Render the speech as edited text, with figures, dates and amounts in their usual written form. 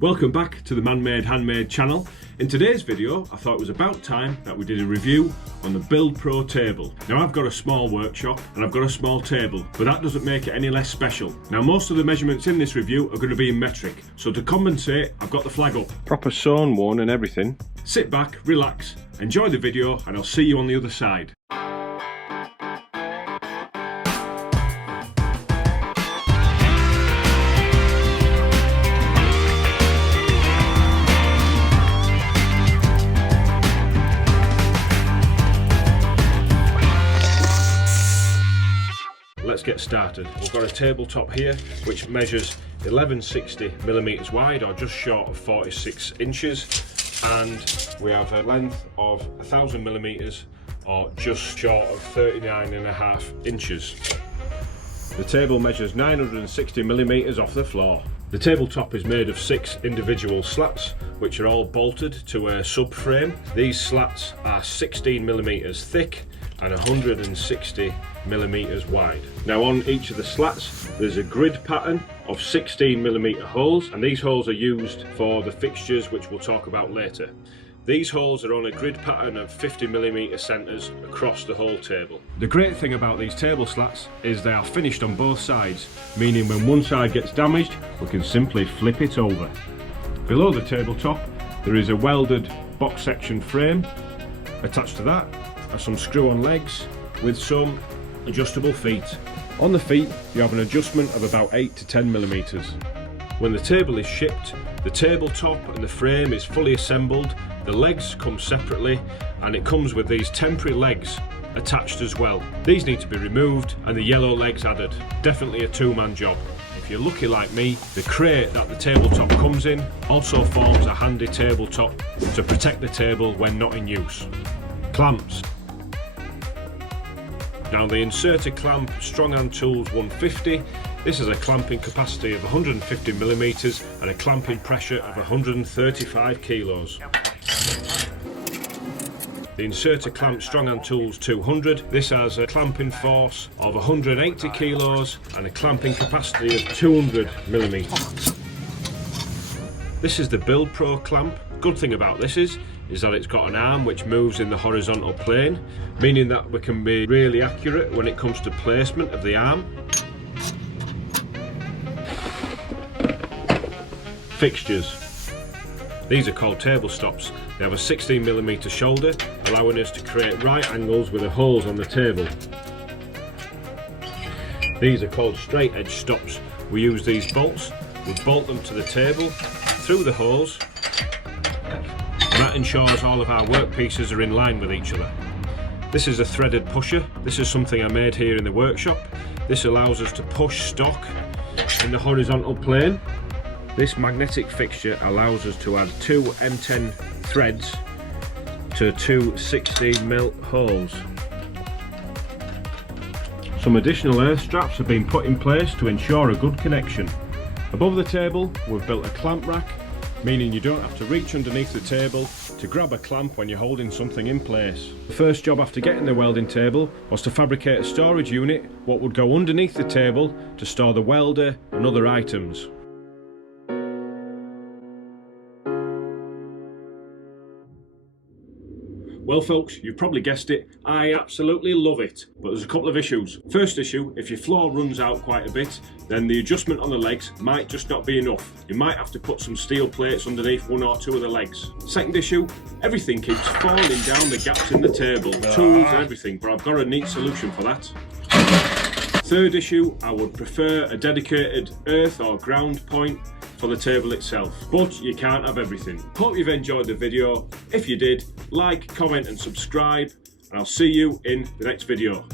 Welcome back to the Man-Made Handmade channel. In today's video, I thought it was about time that we did a review on the BuildPro table. Now I've got a small workshop and I've got a small table, but that doesn't make it any less special. Now most of the measurements in this review are going to be in metric, so to compensate, I've got the flag up. Proper sewn one and everything. Sit back, relax, enjoy the video, and I'll see you on the other side. Let's get started. We've got a tabletop here which measures 1160mm wide, or just short of 46 inches, and we have a length of 1000mm, or just short of 39.5 inches. The table measures 960mm off the floor. The tabletop is made of 6 individual slats which are all bolted to a subframe. These slats are 16mm thick and 160mm wide. Now on each of the slats there's a grid pattern of 16mm holes, and these holes are used for the fixtures which we'll talk about later. These holes are on a grid pattern of 50mm centres across the whole table. The great thing about these table slats is they are finished on both sides, meaning when one side gets damaged we can simply flip it over. Below the tabletop there is a welded box section frame. Attached to that are some screw-on legs with some adjustable feet. On the feet you have an adjustment of about 8 to 10mm. When the table is shipped, the tabletop and the frame is fully assembled, the legs come separately, and it comes with these temporary legs attached as well. These need to be removed and the yellow legs added. Definitely a two-man job. If you're lucky like me, the crate that the tabletop comes in also forms a handy tabletop to protect the table when not in use. Clamps. Now the inserter clamp Strong Hand Tools 150, this has a clamping capacity of 150mm and a clamping pressure of 135 kilos. The inserter clamp Strong Hand Tools 200, this has a clamping force of 180 kilos and a clamping capacity of 200mm. This is the BuildPro clamp. Good thing about this is that it's got an arm which moves in the horizontal plane, meaning that we can be really accurate when it comes to placement of the arm. Fixtures. These are called table stops. They have a 16mm shoulder, allowing us to create right angles with the holes on the table. These are called straight edge stops. We use these bolts, we bolt them to the table, through the holes. That ensures all of our workpieces are in line with each other. This is a threaded pusher. This is something I made here in the workshop. This allows us to push stock in the horizontal plane. This magnetic fixture allows us to add 2 M10 threads to 2 16mm holes. Some additional earth straps have been put in place to ensure a good connection. Above the table we've built a clamp rack, meaning you don't have to reach underneath the table to grab a clamp when you're holding something in place. The first job after getting the welding table was to fabricate a storage unit what would go underneath the table to store the welder and other items. Well folks, you've probably guessed it, I absolutely love it, but there's a couple of issues. First issue, if your floor runs out quite a bit, then the adjustment on the legs might just not be enough. You might have to put some steel plates underneath 1 or 2 of the legs. Second issue, everything keeps falling down the gaps in the table, tools and everything, but I've got a neat solution for that. Third issue, I would prefer a dedicated earth or ground point for the table itself, but you can't have everything. Hope you've enjoyed the video. If you did, like, comment and subscribe, and I'll see you in the next video.